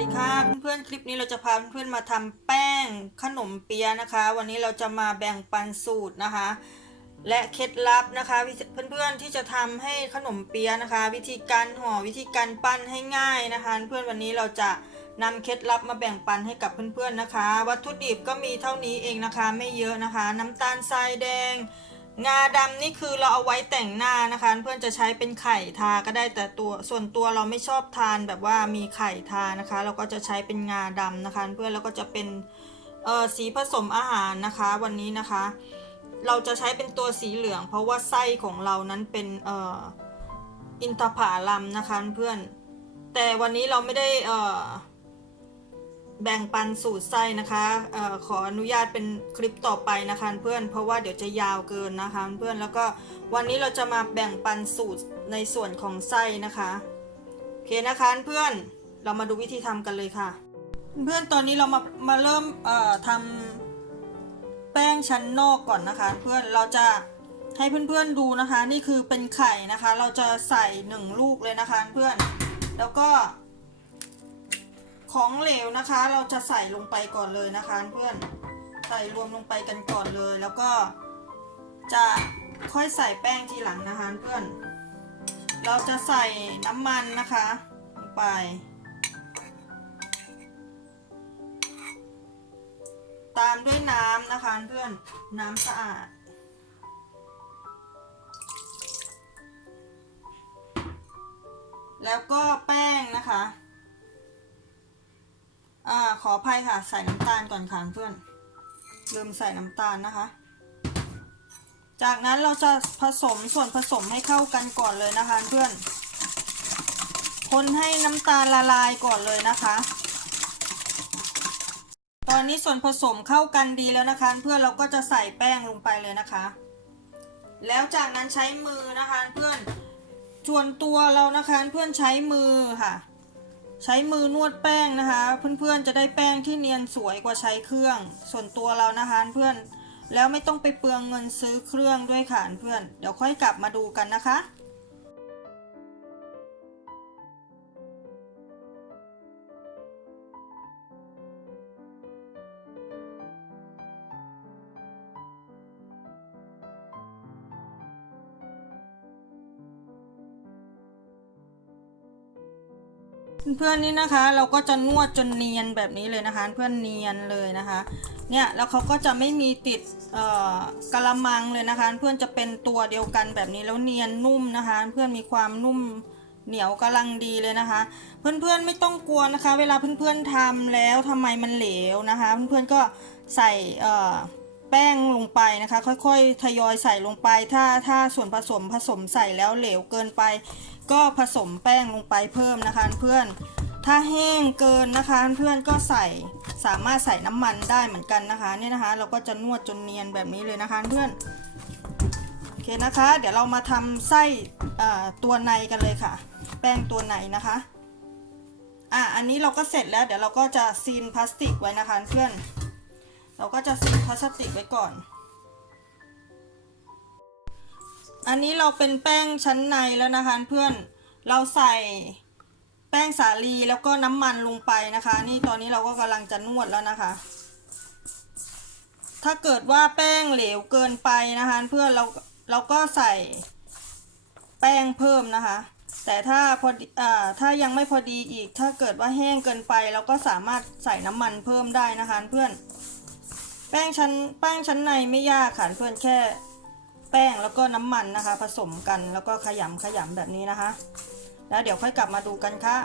ดีค่ะเพื่อนๆคลิปนี้เราจะพาเพื่อนๆมาทำแป้งขนมเปี๊ยะนะคะ วันนี้เราจะมาแบ่งปันสูตรนะคะ และเคล็ดลับนะคะ เพื่อนๆที่จะทำให้ขนมเปี๊ยะนะคะ วิธีการห่อวิธีการปั้นให้ง่ายนะคะ เพื่อนวันนี้เราจะนำเคล็ดลับมาแบ่งปันให้กับเพื่อนๆนะคะ วัตถุดิบก็มีเท่านี้เองนะคะ ไม่เยอะนะคะ น้ำตาลทรายแดง งาดำนี่คือเราเอาไว้แต่งหน้านะคะ เพื่อนจะใช้เป็นไข่ทาก็ได้แต่ตัวส่วนตัวเราไม่ชอบทานแบบว่ามีไข่ทานะคะ เราก็จะใช้เป็นงาดำนะคะ เพื่อนแล้วก็จะเป็นเอ่อสีผสมอาหารนะคะ วันนี้นะคะ เราจะใช้เป็นตัวสีเหลือง เพราะว่าไส้ของเรานั้นเป็นเอ่ออินทผลัมนะคะเพื่อนแต่วันนี้เราไม่ได้เอ่อ แบ่งปันสูตรไส้นะคะออขออนุญาตเป็นคลิปต่อไปนะคะเพื่อนเพราะว่าเดี๋ยวจะยาวเกินนะคะเพื่อนแล้วก็วันนี้เราจะมาแบ่งปันสูตรในส่วนของไส้นะคะโอเคนะคะเพื่อนเรามาดูวิธีทำกันเลยค่ะ เพื่อนตอนนี้เรามามาเริ่มทำแป้งชั้นนอกก่อนนะคะ เพื่อนเราจะให้เพื่อนๆดูนะคะ นี่คือเป็นไข่นะคะ เราจะใส่หนึ่งลูกเลยนะคะ เพื่อนแล้วก็ ของเหลวนะคะ เราจะใส่ลงไปก่อนเลยนะคะเพื่อนใส่รวมลงไปกันก่อนเลย แล้วก็จะค่อยใส่แป้งทีหลังนะคะเพื่อน เราจะใส่น้ำมันนะคะลงไป ตามด้วยน้ำนะคะเพื่อนน้ำสะอาดแล้วก็แป้งนะคะ ขออภัยค่ะ ใส่น้ำตาลก่อนค่ะเพื่อนลืมใส่น้ำตาลนะคะ จากนั้นเราจะผสมส่วนผสมให้เข้ากันก่อนเลยนะคะเพื่อน คนให้น้ำตาลละลายก่อนเลยนะคะ ตอนนี้ส่วนผสมเข้ากันดีแล้วนะคะ เพื่อนเราก็จะใส่แป้งลงไปเลยนะคะ แล้วจากนั้นใช้มือนะคะเพื่อนส่วนตัวเรานะคะเพื่อนใช้มือค่ะ ใช้มือนวดแป้งนะคะ เพื่อนๆจะได้แป้งที่เนียนสวยกว่าใช้เครื่อง ส่วนตัวเรานะคะเพื่อนแล้วไม่ต้องไปเปลืองเงินซื้อเครื่องด้วยค่ะเพื่อน เดี๋ยวค่อยกลับมาดูกันนะคะ เพื่อนๆนี่นะคะ เราก็จะนวดจนเนียนแบบนี้เลยนะคะ เพื่อนเนียนเลยนะคะ เนี่ยแล้วเขาก็จะไม่มีติดกระมังเลยนะคะ เพื่อนจะเป็นตัวเดียวกันแบบนี้แล้วเนียนนุ่มนะคะ เพื่อนมีความนุ่มเหนียวกำลังดีเลยนะคะ เพื่อนๆไม่ต้องกลัวนะคะ เวลาเพื่อนๆทำแล้วทำไมมันเหลวนะคะ เพื่อนๆก็ใส่เแป้งลงไปนะคะ ค่อยๆทยอยใส่ลงไป ถ้าถ้าส่วนผสมผสมใส่แล้วเหลวเกินไป ก็ผสมแป้งลงไปเพิ่มนะคะเพื่อน ถ้าแห้งเกินนะคะเพื่อนก็ใส่สามารถใส่น้ำมันได้เหมือนกันนะคะเนี่ยนะคะ เราก็จะนวดจนเนียนแบบนี้เลยนะคะเพื่อนโอเคนะคะ เดี๋ยวเรามาทำไส้ตัวในกันเลยค่ะ แป้งตัวในนะคะอะอันนี้เราก็เสร็จแล้วเดี๋ยวเราก็จะซีนพลาสติกไว้นะคะเพื่อน เราก็จะซีนพลาสติกไว้ก่อน อันนี้เราเป็นแป้งชั้นในแล้วนะคะเพื่อน เราใส่แป้งสาลีแล้วก็น้ำมันลงไปนะคะ นี่ตอนนี้เราก็กำลังจะนวดแล้วนะคะ ถ้าเกิดว่าแป้งเหลวเกินไปนะคะ เพื่อนเราเราก็ใส่แป้งเพิ่มนะคะ แต่ถ้าพออ่าถ้ายังไม่พอดีอีก ถ้าเกิดว่าแห้งเกินไป เราก็สามารถใส่น้ำมันเพิ่มได้นะคะ เพื่อน แป้งชั้นแป้งชั้นในไม่ยากค่ะเพื่อนแค่ แป้งแล้วก็น้ำมันนะคะ ผสมกันแล้วก็ขยำขยำแบบนี้นะคะ แล้วเดี๋ยวค่อยกลับมาดูกันค่ะ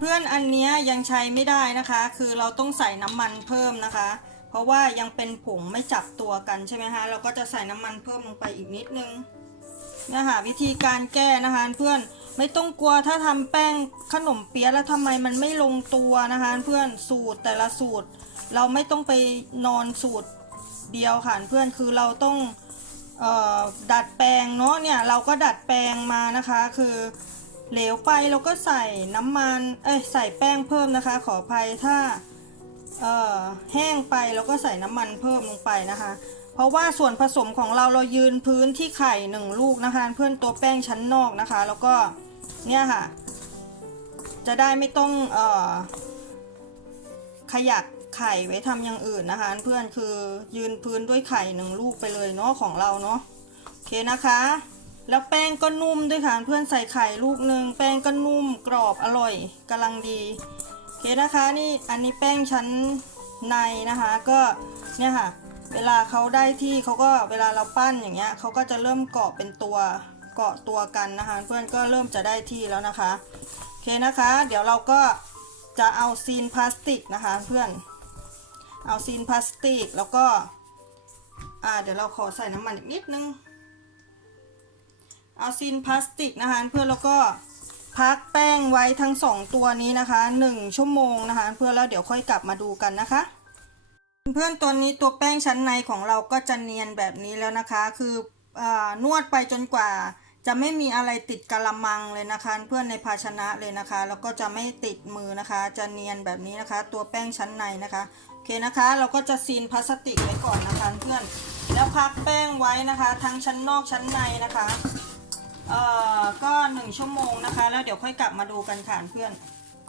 เพื่อนๆอันเนี้ยยังใช้ไม่ได้นะคะ คือเราต้องใส่น้ำมันเพิ่มนะคะ เพราะว่ายังเป็นผงไม่จับตัวกันใช่ไหมคะเราก็จะใส่น้ำมันเพิ่มลงไปอีกนิดนึงนี่ยค่ะวิธีการแก้นะคะเพื่อนไม่ต้องกลัวถ้าทำแป้งขนมเปี๊ยะแล้วทำไมมันไม่ลงตัวนะคะเพื่อนสูตรแต่ละสูตร เราไม่ต้องไปนอนสูตรเดียวค่ะเพื่อนคือเราต้อง ดัดแปลงเนาะเนี่ยเราก็ดัดแปลงมานะคะ คือเหลวไปเราก็ใส่น้ำมันเอ้ยใส่แป้งเพิ่มนะคะ ขออภัยถ้าเออแห้งไปเราก็ใส่น้ำมันเพิ่มลงไปนะคะ เพราะว่าส่วนผสมของเราเรายืนพื้นที่ไข่หนึ่งลูกนะคะ เพื่อนตัวแป้งชั้นนอกนะคะ แล้วก็เนี่ยค่ะ จะได้ไม่ต้องเออขยัก ไข่ไว้ทำอย่างอื่นนะคะเพื่อนคือยืนพื้นด้วยไข่หนึ่งลูกไปเลยเนาะของเราเนาะโอเคนะคะ แล้วแป้งก็นุ่มด้วยค่ะเพื่อนใส่ไข่ลูกหนึ่งแป้งก็นุ่มกรอบอร่อยกำลังดีโอเคนะคะนี่อันนี้แป้งชั้นในนะคะก็เนี่ยค่ะเวลาเขาได้ที่เขาก็เวลาเราปั้นอย่างเงี้ยเขาก็จะเริ่มเกาะเป็นตัวเกาะตัวกันนะคะ เพื่อนก็เริ่มจะได้ที่แล้วนะคะโอเคนะคะ เดี๋ยวเราก็จะเอาซีนพลาสติกนะคะเพื่อน เอาซีนพลาสติกแล้วก็อ่าเดี๋ยวเราขอใส่น้ำมันอีกนิดนึง เอาซีนพลาสติกนะคะเพื่อนแล้วก็พักแป้งไว้ทั้งสองตัวนี้นะคะ1ชั่วโมงนะคะเพื่อนแล้วเดี๋ยวค่อยกลับมาดูกันนะคะเพื่อนตัวนี้ตัวแป้งชั้นในของเราก็จะเนียนแบบนี้แล้วนะคะ คืออนวดไปจนกว่า จะไม่มีอะไรติดกะละมังเลยนะคะ เพื่อนในภาชนะเลยนะคะ แล้วก็จะไม่ติดมือนะคะ จะเนียนแบบนี้นะคะ ตัวแป้งชั้นในนะคะ เคนะคะ เราก็จะซีนพลาสติกไว้ก่อนนะคะเพื่อน แล้วพักแป้งไว้นะคะ ทั้งชั้นนอกชั้นในนะคะ เอ่อ ก็หนึ่งชั่วโมงนะคะ แล้วเดี๋ยวค่อยกลับมาดูกันค่ะเพื่อน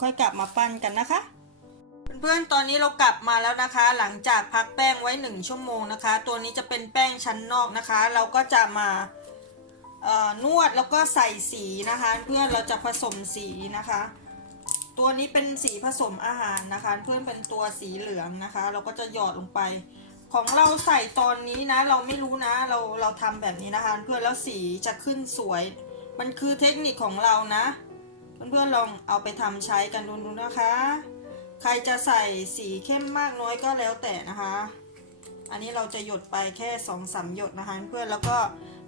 ค่อยกลับมาปั้นกันนะคะเพื่อนๆ ตอนนี้เรากลับมาแล้วนะคะ หลังจากพักแป้งไว้หนึ่งชั่วโมงนะคะ ตัวนี้จะเป็นแป้งชั้นนอกนะคะ เราก็จะมาเอ่อนวดแล้วก็ใส่สีนะคะ เพื่อนเราจะผสมสีนะคะ ตัวนี้เป็นสีผสมอาหารนะคะ เพื่อนเป็นตัวสีเหลืองนะคะ เราก็จะหยอดลงไป ของเราใส่ตอนนี้นะ เราไม่รู้นะ เราเราทำแบบนี้นะคะ เพื่อนแล้วสีจะขึ้นสวย มันคือเทคนิคของเรานะ เพื่อนๆลองเอาไปทำใช้กันดูดูนะคะ ใครจะใส่สีเข้มมากน้อยก็แล้วแต่นะคะ อันนี้เราจะหยดไปแค่สองสามหยดนะคะ เพื่อนแล้วก็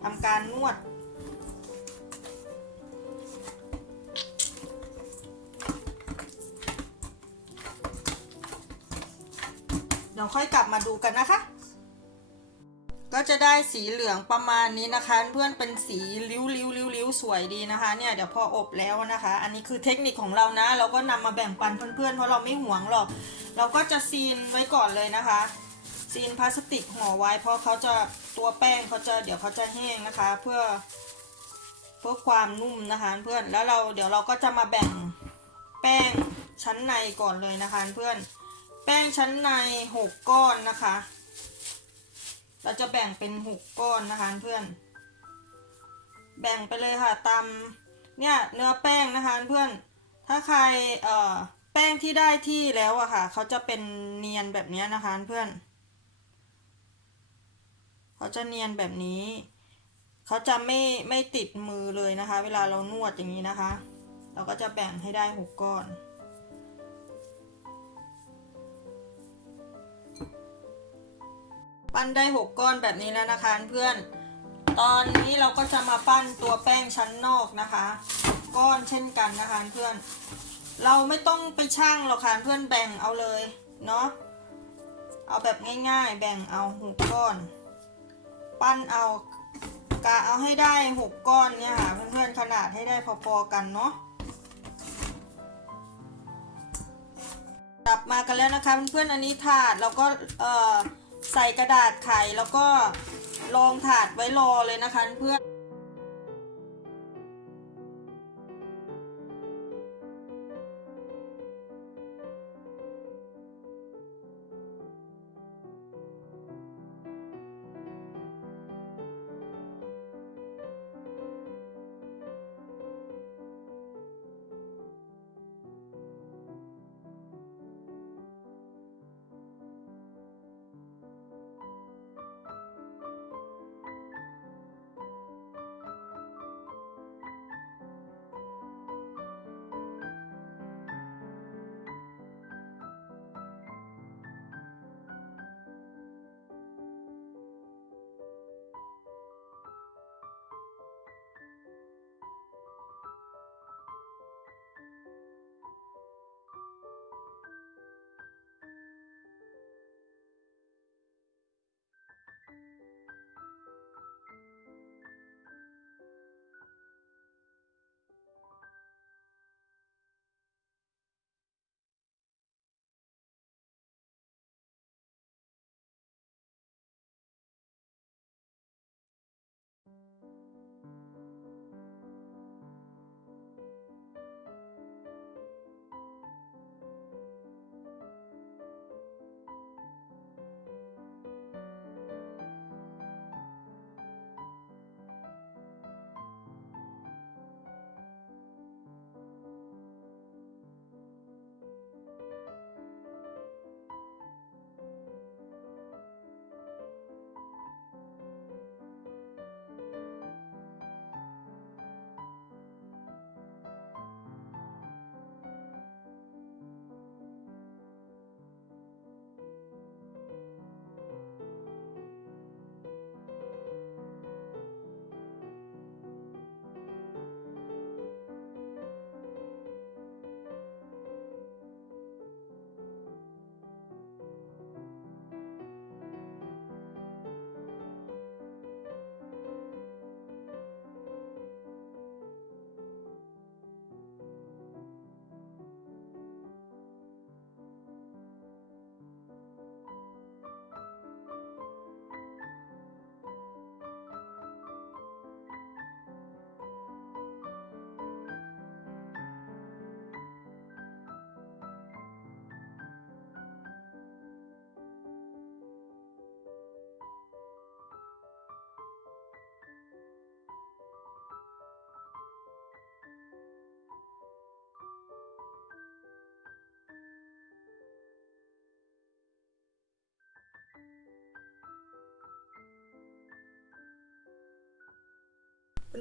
ทำการนวด ดี๋ยวค่อยกลับมาดูกันนะคะ ก็จะได้สีเหลืองประมาณนี้นะคะ เพื่อนเป็นสีริ้วริ้วริ้วริ้วสวยดีนะคะ เนี่ยเดี๋ยวพออบแล้วนะคะ อันนี้คือเทคนิคของเรานะ เราก็นำมาแบ่งปันเพื่อนๆ เพราะเราไม่หวงหรอก เราก็จะซีนไว้ก่อนเลยนะคะซีนพลาสติกห่อไว้เพราะเขาจะตัวแป้งเขาจะเดี๋ยวเขาจะแห้งนะคะ เพื่อเพื่อความนุ่มนะคะเพื่อนแล้วเราเดี๋ยวเราก็จะมาแบ่งแป้งชั้นในก่อนเลยนะคะเพื่อน ป้งชั้นในหกก้อนนะคะ เราจะแบ่งเป็นหกก้อนนะคะเพื่อน แบ่งไปเลยค่ะตามเนี่ยเนื้อแป้งนะคะเพื่อน ถ้าใครเอ่อแป้งที่ได้ที่แล้วอะค่ะเขาจะเป็นเนียนแบบนี้นะคะเพื่อนเขาจะเนียนแบบนี้เขาจะไม่ไม่ติดมือเลยนะคะ เวลาเรานวดอย่างนี้นะคะ เราก็จะแบ่งให้ได้หกก้อน ปั้นได้หกก้อนแบบนี้แล้วนะคะเพื่อน ตอนนี้เราก็จะมาปั้นตัวแป้งชั้นนอกนะคะ ก้อนเช่นกันนะคะเพื่อน เราไม่ต้องไปช่างหรอกค่ะเพื่อนแบ่งเอาเลยเนาะ เอาแบบง่ายๆ แบ่งเอาหกก้อน ปั้นเอากะเอาให้ได้หกก้อนเนี่ยค่ะเพื่อนๆขนาดให้ได้พอๆกันเนาะกลับมากันแล้วนะคะเพื่อนๆอันนี้ถาดแล้วก็เอ่อ ใส่กระดาษไขแล้วก็รองถาดไว้รอเลยนะคะเพื่อน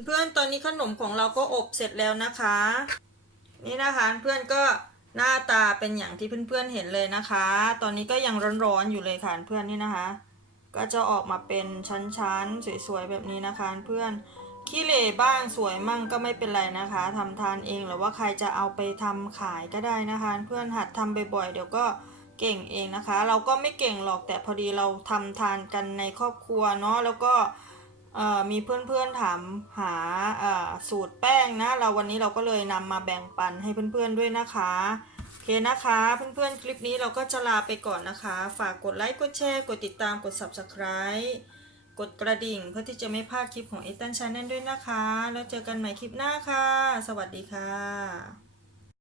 เพื่อนๆตอนนี้ขนมของเราก็อบเสร็จแล้วนะคะ นี่นะคะเพื่อนก็หน้าตาเป็นอย่างที่เพื่อนๆเห็นเลยนะคะ ตอนนี้ก็ยังร้อนๆอยู่เลยค่ะเพื่อนนี่นะคะ ก็จะออกมาเป็นชั้นๆสวยๆแบบนี้นะคะเพื่อนขี้เหร่บ้างสวยมั่งก็ไม่เป็นไรนะคะทำทานเองหรือว่าใครจะเอาไปทำขายก็ได้นะคะ เพื่อนหัดทำบ่อยๆเดี๋ยวก็เก่งเองนะคะ เราก็ไม่เก่งหรอกแต่พอดีเราทำทานกันในครอบครัวเนาะแล้วก็ มีเพื่อนๆถามหาสูตรแป้งนะ เราวันนี้เราก็เลยนำมาแบ่งปันให้เพื่อนๆด้วยนะคะโอเคนะคะเพื่อนๆคลิปนี้เราก็จะลาไปก่อนนะคะ ฝากกดไลค์กดแชร์กดติดตามกด subscribe กดกระดิ่งเพื่อที่จะไม่พลาดคลิปของ e อตันชาแนลด้วยนะคะ แล้วเจอกันใหม่คลิปหน้าค่ะ สวัสดีค่ะ